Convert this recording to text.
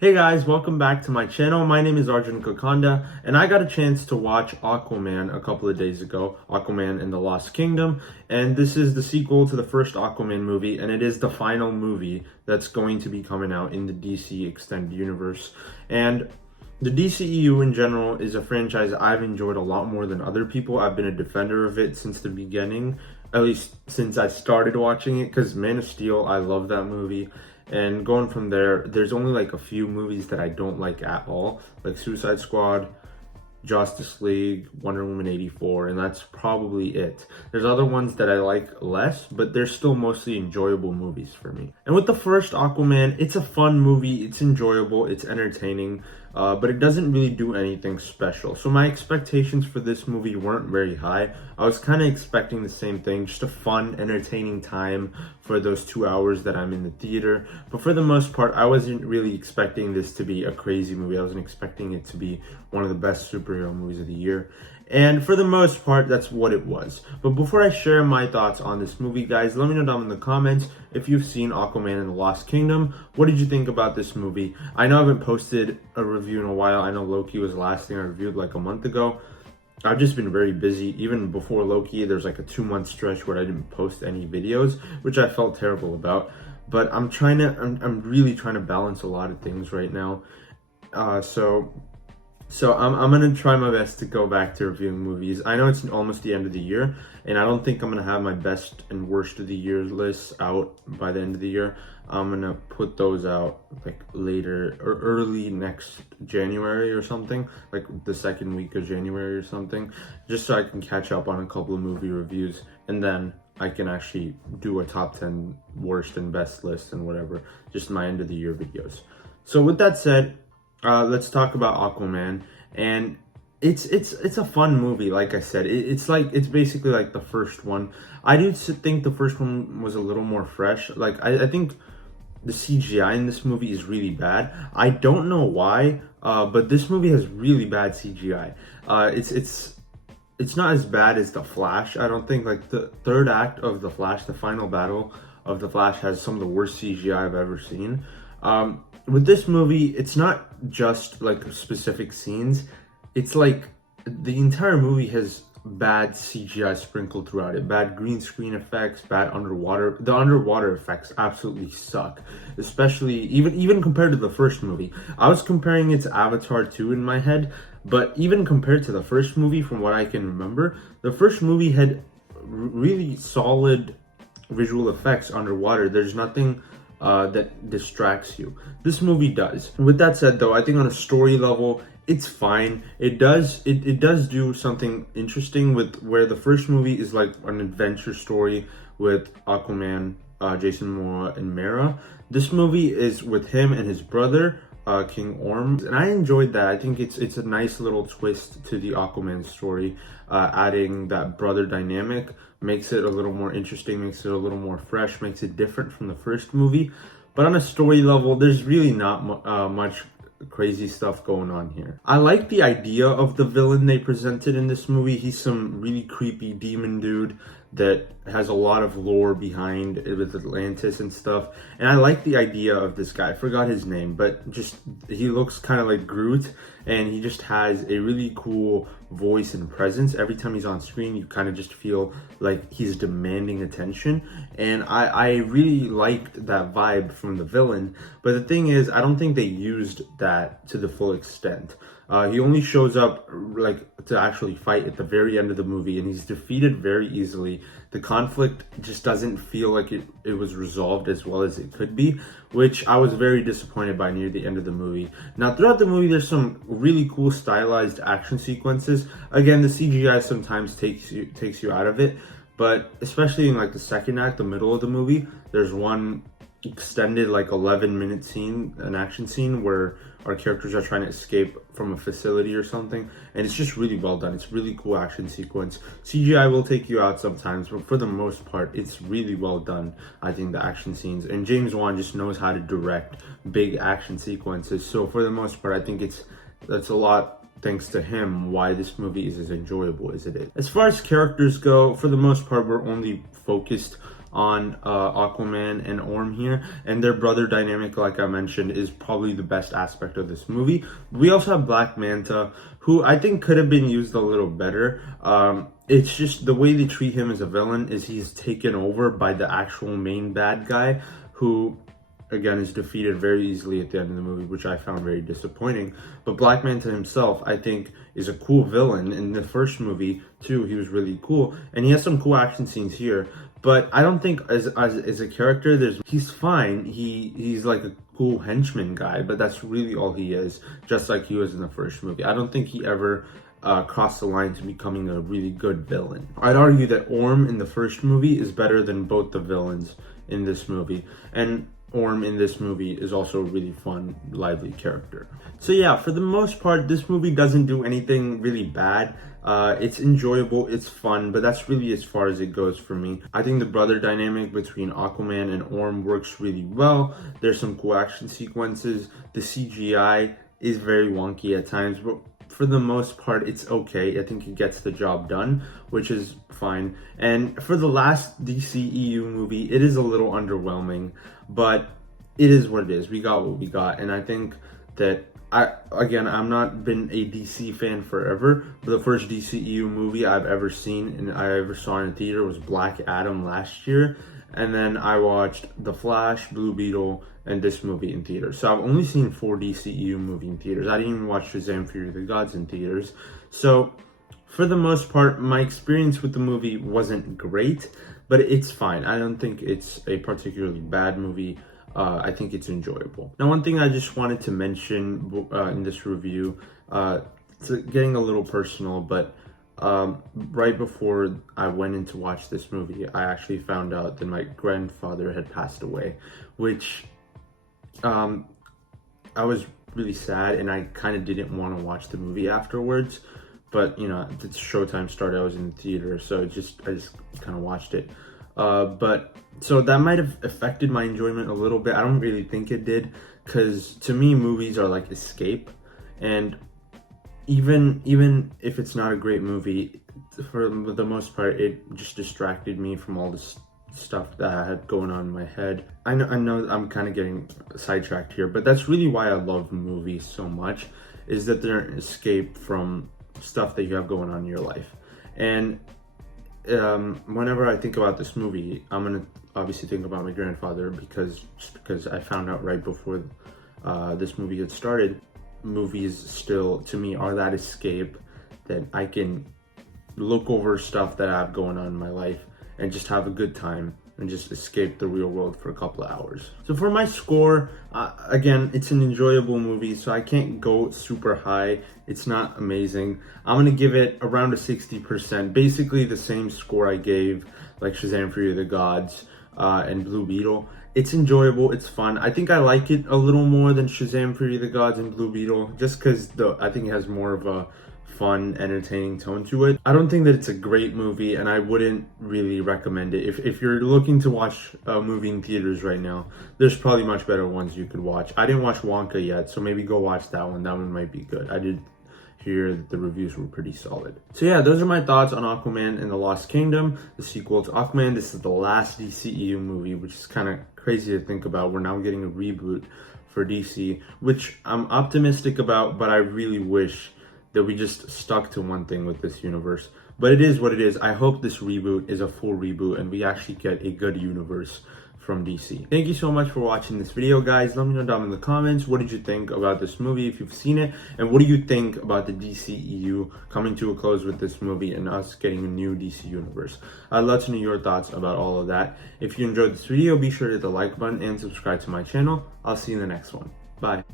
Hey guys, welcome back to my channel. My name is Arjun and I got a chance to watch Aquaman a couple of days ago, Aquaman and the Lost Kingdom, and this is the sequel to the first Aquaman movie, and it is the final movie that's going to be coming out in the DC Extended Universe. And the DCEU in general is a franchise I've enjoyed a lot more than other people. I've been a defender of it since the beginning, at least since I started watching it, because Man of Steel, I love that movie. And going from there, there's only like a few movies that I don't like at all, like Suicide Squad, Justice League, Wonder Woman 84, and that's probably it. There's other ones that I like less, but they're still mostly enjoyable movies for me. And with the first Aquaman, it's a fun movie, it's enjoyable, it's entertaining, but it doesn't really do anything special. So my expectations for this movie weren't very high. I was kind of expecting the same thing, just a fun, entertaining time for those 2 hours that I'm in the theater. But for the most part, I wasn't really expecting this to be a crazy movie. I wasn't expecting it to be one of the best superhero movies of the year. And for the most part, that's what it was. But before I share my thoughts on this movie, guys, let me know down in the comments if you've seen Aquaman and the Lost Kingdom. What did you think about this movie? I know I haven't posted a review in a while. I know Loki was the last thing I reviewed like a month ago. I've just been very busy. Even before Loki, there's like a 2-month stretch where I didn't post any videos, which I felt terrible about. But I'm really trying to balance a lot of things right now. So I'm gonna try my best to go back to reviewing movies. I know it's almost the end of the year, and I don't think I'm gonna have my best and worst of the year lists out by the end of the year. I'm gonna put those out like later or early next January or something, like the second week of January or something, just so I can catch up on a couple of movie reviews, and then I can actually do a top 10 worst and best list and whatever, just my end of the year videos. So with that said, let's talk about Aquaman. And it's a fun movie. Like I said, it's basically like the first one. I do think the first one was a little more fresh. Like I think the CGI in this movie is really bad. I don't know why, but this movie has really bad CGI. It's not as bad as The Flash. I don't think. Like the third act of The Flash, the final battle of The Flash, has some of the worst CGI I've ever seen. With this movie, it's not just like specific scenes. It's like the entire movie has bad CGI sprinkled throughout it. Bad green screen effects, bad underwater. The underwater effects absolutely suck, especially even compared to the first movie. I was comparing it to Avatar 2 in my head, but even compared to the first movie, from what I can remember, the first movie had really solid visual effects underwater. There's nothing that distracts you. This movie does. With that said, though, I think on a story level, it's fine. It does do something interesting with where the first movie is like an adventure story with Aquaman, Jason Momoa, and Mera. This movie is with him and his brother, King Orm, and I enjoyed that. I think it's a nice little twist to the Aquaman story, adding that brother dynamic makes it a little more interesting, makes it a little more fresh, makes it different from the first movie. But on a story level, there's really not much crazy stuff going on here. I like the idea of the villain they presented in this movie. He's some really creepy demon dude that has a lot of lore behind it with Atlantis and stuff. And I like the idea of this guy. I forgot his name, but just he looks kind of like Groot, and he just has a really cool voice and presence. Every time he's on screen, you kind of just feel like he's demanding attention. And I really liked that vibe from the villain. But the thing is, I don't think they used that to the full extent. He only shows up like to actually fight at the very end of the movie, and he's defeated very easily. The conflict just doesn't feel like it was resolved as well as it could be, which I was very disappointed by near the end of the movie. Now, throughout the movie, there's some really cool stylized action sequences. Again, the CGI sometimes takes you out of it, but especially in like the second act, the middle of the movie, there's one extended like 11-minute scene, an action scene where our characters are trying to escape from a facility or something, and it's just really well done. It's really cool action sequence. CGI will take you out sometimes, but for the most part, it's really well done. I think the action scenes, and James Wan just knows how to direct big action sequences. So for the most part, I think that's a lot thanks to him why this movie is as enjoyable as it is. As far as characters go, for the most part, we're only focused on Aquaman and Orm here, and their brother dynamic, like I mentioned, is probably the best aspect of this movie. We also have Black Manta, who I think could have been used a little better. It's just the way they treat him as a villain is he's taken over by the actual main bad guy, who again is defeated very easily at the end of the movie, which I found very disappointing. But Black Manta himself, I think, is a cool villain. In the first movie too, he was really cool, and he has some cool action scenes here. But I don't think as a character, he's fine. He's like a cool henchman guy, but that's really all he is, just like he was in the first movie. I don't think he ever crossed the line to becoming a really good villain. I'd argue that Orm in the first movie is better than both the villains in this movie, and Orm in this movie is also a really fun, lively character. So yeah, for the most part, this movie doesn't do anything really bad. It's enjoyable, it's fun, but that's really as far as it goes for me. I think the brother dynamic between Aquaman and Orm works really well. There's some cool action sequences. The CGI is very wonky at times, but for the most part, it's okay. I think it gets the job done, which is fine. And for the last DCEU movie, it is a little underwhelming, but it is what it is. We got what we got, and I think that I'm not been a DC fan forever, but the first DCEU movie I've ever seen and I ever saw in a theater was Black Adam last year, and then I watched The Flash, Blue Beetle, and this movie in theaters. So I've only seen 4 DCEU movies in theaters. I didn't even watch Shazam! Fury of the Gods in theaters. So for the most part, my experience with the movie wasn't great, but it's fine. I don't think it's a particularly bad movie. I think it's enjoyable. Now, one thing I just wanted to mention in this review, it's getting a little personal, but right before I went in to watch this movie, I actually found out that my grandfather had passed away, which I was really sad, and I kind of didn't want to watch the movie afterwards. But you know, the showtime started, I was in the theater, so I just kind of watched it. But so that might have affected my enjoyment a little bit. I don't really think it did, because to me, movies are like escape, and even if it's not a great movie, for the most part, it just distracted me from all this stuff that I had going on in my head. I know I'm kind of getting sidetracked here, but that's really why I love movies so much, is that they're an escape from stuff that you have going on in your life. And whenever I think about this movie, I'm gonna obviously think about my grandfather, because I found out right before this movie had started, movies still to me are that escape that I can look over stuff that I have going on in my life and just have a good time and just escape the real world for a couple of hours. So for my score, again, it's an enjoyable movie, so I can't go super high. It's not amazing. I'm gonna give it around a 60%, basically the same score I gave like Shazam! Fury of the Gods and Blue Beetle. It's enjoyable, it's fun. I think I like it a little more than Shazam! Fury of the Gods and Blue Beetle, just because I think it has more of a fun, entertaining tone to it. I don't think that it's a great movie, and I wouldn't really recommend it. If you're looking to watch a movie in theaters right now, there's probably much better ones you could watch. I didn't watch Wonka yet, so maybe go watch that one. That one might be good. I did hear that the reviews were pretty solid. So yeah, those are my thoughts on Aquaman and the Lost Kingdom, the sequel to Aquaman. This is the last DCEU movie, which is kind of crazy to think about. We're now getting a reboot for DC, which I'm optimistic about, but I really wish that we just stuck to one thing with this universe. But it is what it is. I hope this reboot is a full reboot and we actually get a good universe from DC. Thank you so much for watching this video, guys. Let me know down in the comments, what did you think about this movie if you've seen it, and what do you think about the DCEU coming to a close with this movie and us getting a new DC universe? I'd love to know your thoughts about all of that. If you enjoyed this video, be sure to hit the like button and subscribe to my channel. I'll see you in the next one. Bye.